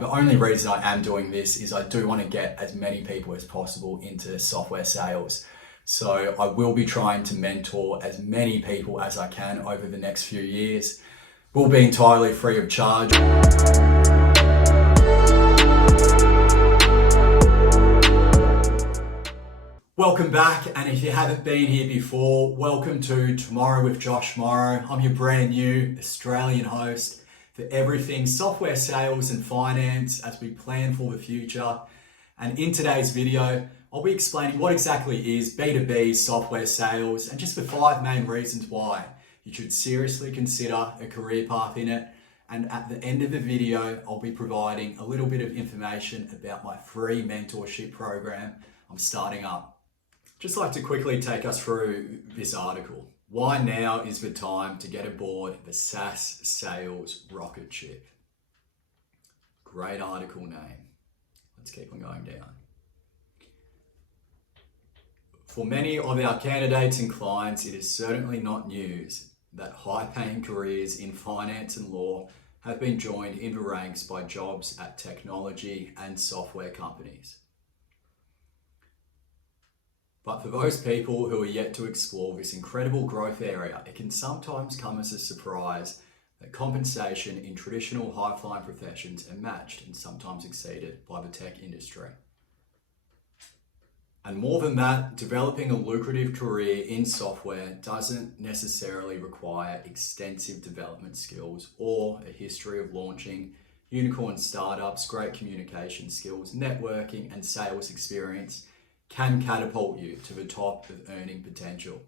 The only reason I am doing this is I do want to get as many people as possible into software sales. So I will be trying to mentor as many people as I can over the next few years. Will be entirely free of charge. Welcome back, and if you haven't been here before, welcome to Tomorrow with Josh Morrow. I'm your brand new Australian host for everything software sales and finance as we plan for the future. And in today's video, I'll be explaining what exactly is B2B software sales and just the 5 main reasons why you should seriously consider a career path in it. And at the end of the video, I'll be providing a little bit of information about my free mentorship program I'm starting up. Just like to quickly take us through this article. Why now is the time to get aboard the SaaS sales rocket ship? Great article name. Let's keep on going down. For many of our candidates and clients, it is certainly not news that high-paying careers in finance and law have been joined in the ranks by jobs at technology and software companies. But for those people who are yet to explore this incredible growth area, it can sometimes come as a surprise that compensation in traditional high-flying professions are matched and sometimes exceeded by the tech industry. And more than that, developing a lucrative career in software doesn't necessarily require extensive development skills or a history of launching unicorn startups. Great communication skills, networking, and sales experience can catapult you to the top of earning potential.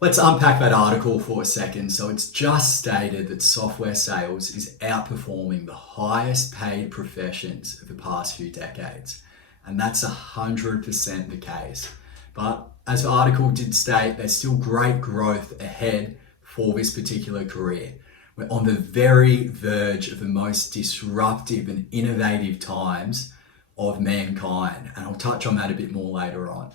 Let's unpack that article for a second. So it's just stated that software sales is outperforming the highest paid professions of the past few decades. And that's 100% the case. But as the article did state, there's still great growth ahead for this particular career. We're on the very verge of the most disruptive and innovative times of mankind, and I'll touch on that a bit more later on.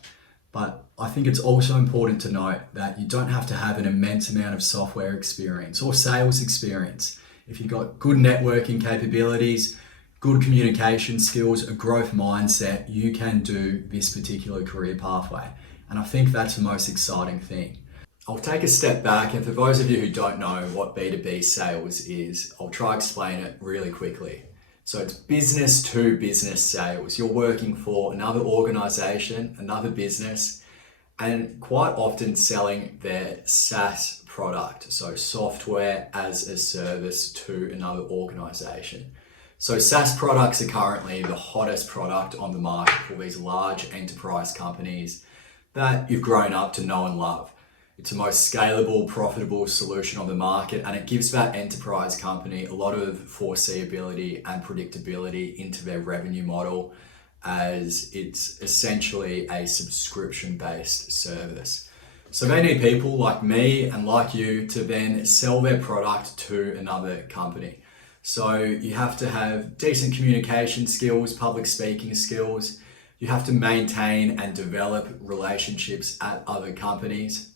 But I think it's also important to note that you don't have to have an immense amount of software experience or sales experience. If you've got good networking capabilities, good communication skills, a growth mindset, you can do this particular career pathway. And I think that's the most exciting thing. I'll take a step back, and for those of you who don't know what B2B sales is, I'll try to explain it really quickly. So it's business to business sales. You're working for another organization, another business, and quite often selling their SaaS product, so software as a service to another organization. So SaaS products are currently the hottest product on the market for these large enterprise companies that you've grown up to know and love. It's the most scalable, profitable solution on the market, and it gives that enterprise company a lot of foreseeability and predictability into their revenue model, as it's essentially a subscription-based service. So they need people like me and like you to then sell their product to another company. So you have to have decent communication skills, public speaking skills. You have to maintain and develop relationships at other companies.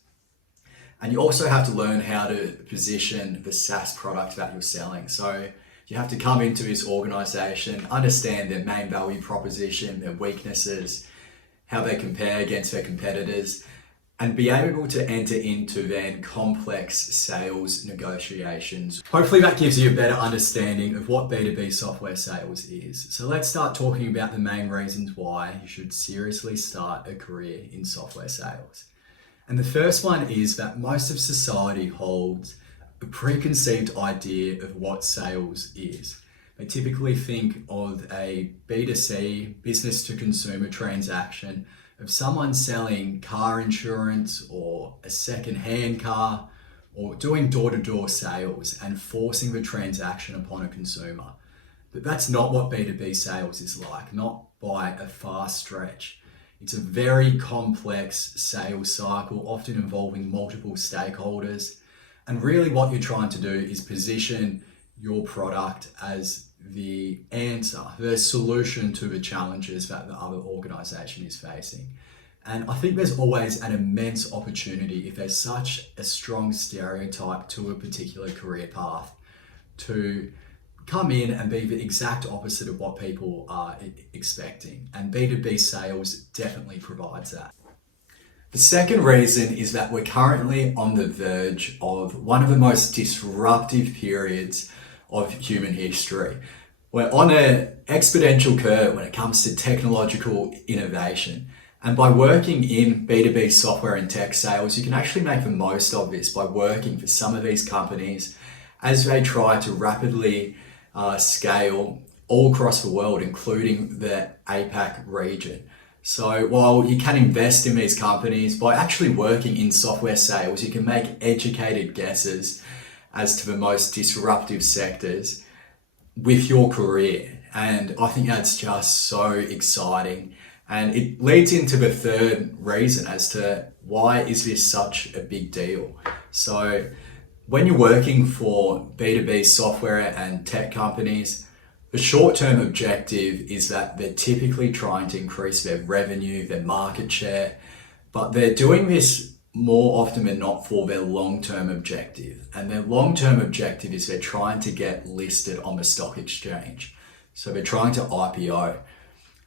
And you also have to learn how to position the SaaS product that you're selling. So you have to come into this organization, understand their main value proposition, their weaknesses, how they compare against their competitors, and be able to enter into then complex sales negotiations. Hopefully that gives you a better understanding of what B2B software sales is. So let's start talking about the main reasons why you should seriously start a career in software sales. And the first one is that most of society holds a preconceived idea of what sales is. They typically think of a B2C, business to consumer transaction of someone selling car insurance or a second-hand car, or doing door-to-door sales and forcing the transaction upon a consumer. But that's not what B2B sales is like, not by a far stretch. It's a very complex sales cycle, often involving multiple stakeholders. And really what you're trying to do is position your product as the answer, the solution to the challenges that the other organization is facing. And I think there's always an immense opportunity, if there's such a strong stereotype to a particular career path, to come in and be the exact opposite of what people are expecting. And B2b sales definitely provides that. The second reason is that we're currently on the verge of one of the most disruptive periods of human history. We're on an exponential curve when it comes to technological innovation. And by working in B2B software and tech sales, you can actually make the most of this by working for some of these companies as they try to rapidly scale all across the world, including the APAC region. So while you can invest in these companies, by actually working in software sales, you can make educated guesses as to the most disruptive sectors with your career. And I think that's just so exciting. And it leads into the third reason as to why is this such a big deal. So when you're working for B2B software and tech companies, the short-term objective is that they're typically trying to increase their revenue, their market share, but they're doing this more often than not for their long-term objective. And their long-term objective is they're trying to get listed on the stock exchange. So they're trying to IPO.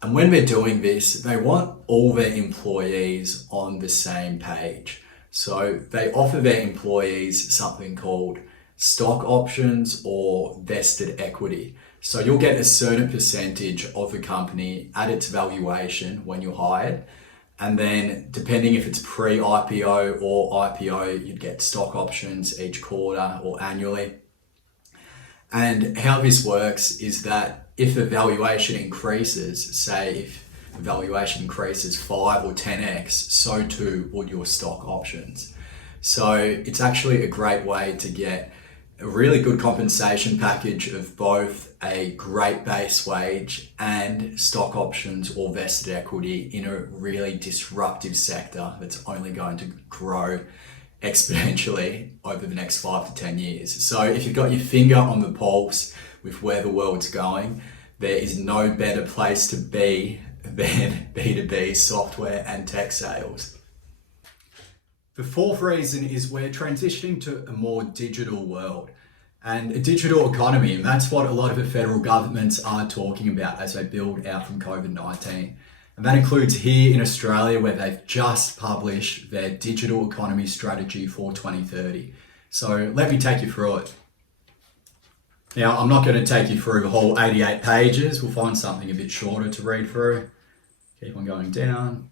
And when they're doing this, they want all their employees on the same page. So they offer their employees something called stock options or vested equity. So you'll get a certain percentage of the company at its valuation when you're hired. And then depending if it's pre-IPO or IPO, you'd get stock options each quarter or annually. And how this works is that if the valuation increases, say if the valuation increases 5 or 10x, so too would your stock options. So it's actually a great way to get a really good compensation package of both a great base wage and stock options or vested equity in a really disruptive sector that's only going to grow exponentially over the next 5 to 10 years. So if you've got your finger on the pulse with where the world's going, there is no better place to be than B2B software and tech sales. The fourth reason is we're transitioning to a more digital world and a digital economy. And that's what a lot of the federal governments are talking about as they build out from COVID-19. And that includes here in Australia, where they've just published their digital economy strategy for 2030. So let me take you through it. Now, I'm not going to take you through the whole 88 pages. We'll find something a bit shorter to read through. Keep on going down.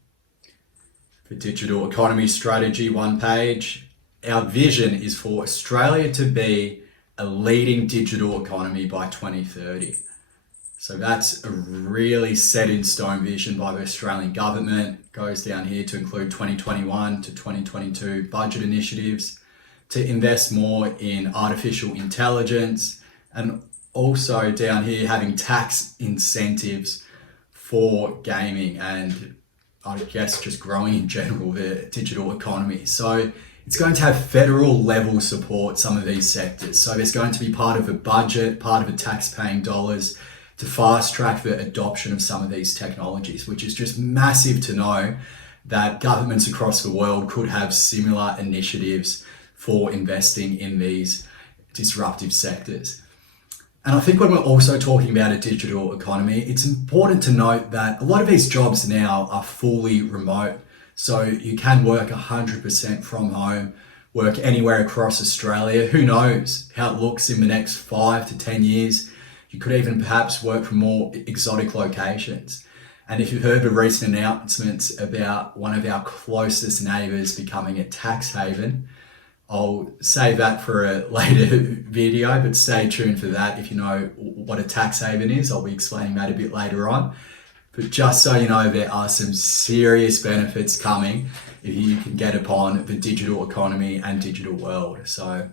The digital economy strategy, 1 page. Our vision is for Australia to be a leading digital economy by 2030. So that's a really set in stone vision by the Australian government. It goes down here to include 2021 to 2022 budget initiatives to invest more in artificial intelligence, and also down here having tax incentives for gaming and I guess just growing in general the digital economy. So it's going to have federal level support, some of these sectors. So there's going to be part of a budget, part of the tax paying dollars to fast track the adoption of some of these technologies, which is just massive to know that governments across the world could have similar initiatives for investing in these disruptive sectors. And I think when we're also talking about a digital economy, it's important to note that a lot of these jobs now are fully remote. So you can work 100% from home, work anywhere across Australia. Who knows how it looks in the next 5 to 10 years. You could even perhaps work from more exotic locations. And if you've heard the recent announcements about one of our closest neighbours becoming a tax haven, I'll save that for a later video, but stay tuned for that. If you know what a tax haven is, I'll be explaining that a bit later on. But just so you know, there are some serious benefits coming if you can get upon the digital economy and digital world. So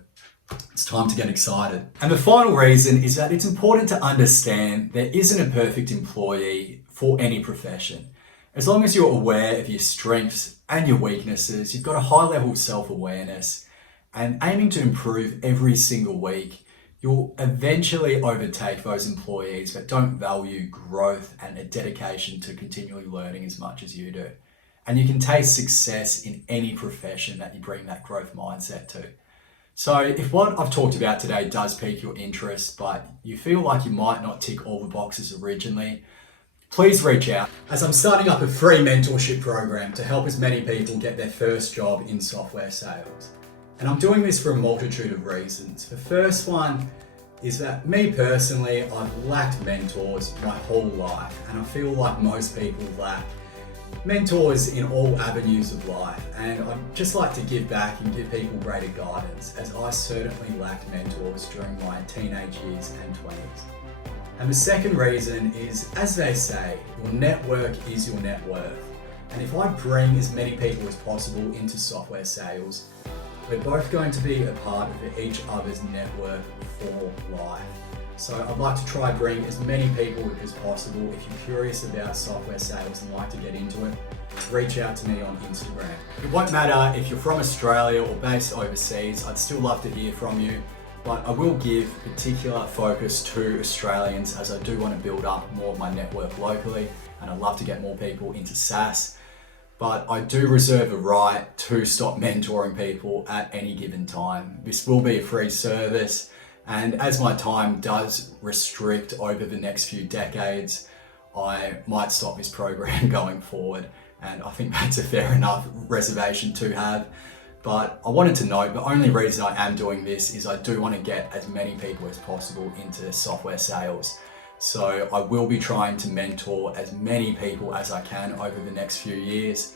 it's time to get excited. And the final reason is that it's important to understand there isn't a perfect employee for any profession. As long as you're aware of your strengths and your weaknesses, you've got a high level of self-awareness and aiming to improve every single week, you'll eventually overtake those employees that don't value growth and a dedication to continually learning as much as you do. And you can taste success in any profession that you bring that growth mindset to. So if what I've talked about today does pique your interest, but you feel like you might not tick all the boxes originally, please reach out, as I'm starting up a free mentorship program to help as many people get their first job in software sales. And I'm doing this for a multitude of reasons. The first one is that me personally, I've lacked mentors my whole life, and I feel like most people lack mentors in all avenues of life. And I'd just like to give back and give people greater guidance, as I certainly lacked mentors during my teenage years and 20s. And the second reason is, as they say, your network is your net worth. And if I bring as many people as possible into software sales, we're both going to be a part of each other's network for life. So I'd like to try bring as many people as possible. If you're curious about software sales and like to get into it, reach out to me on Instagram. It won't matter if you're from Australia or based overseas, I'd still love to hear from you. But I will give particular focus to Australians, as I do want to build up more of my network locally, and I'd love to get more people into SaaS. But I do reserve a right to stop mentoring people at any given time. This will be a free service, and as my time does restrict over the next few decades, I might stop this program going forward, and I think that's a fair enough reservation to have. But I wanted to note, the only reason I am doing this is I do want to get as many people as possible into software sales. So I will be trying to mentor as many people as I can over the next few years.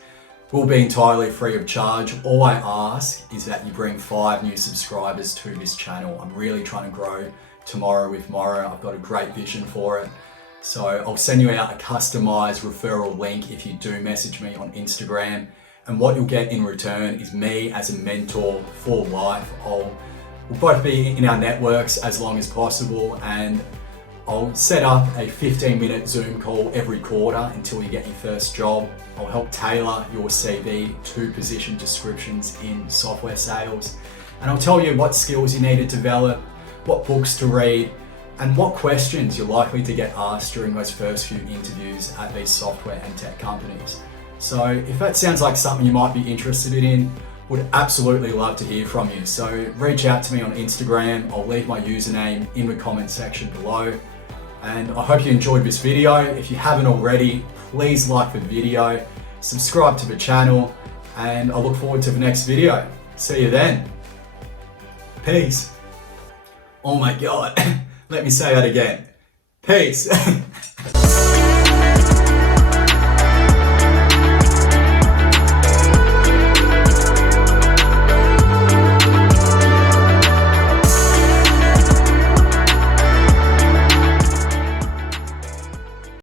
Will be entirely free of charge. All I ask is that you bring 5 new subscribers to this channel. I'm really trying to grow Tomorrow with Morrow. I've got a great vision for it. So I'll send you out a customized referral link if you do message me on Instagram. And what you'll get in return is me as a mentor for life. We'll both be in our networks as long as possible, and I'll set up a 15-minute Zoom call every quarter until you get your first job. I'll help tailor your CV to position descriptions in software sales. And I'll tell you what skills you need to develop, what books to read, and what questions you're likely to get asked during those first few interviews at these software and tech companies. So if that sounds like something you might be interested in, would absolutely love to hear from you. So reach out to me on Instagram. I'll leave my username in the comment section below. And I hope you enjoyed this video. If you haven't already, please like the video, subscribe to the channel, and I look forward to the next video. See you then. Peace. Oh my God, let me say that again. Peace.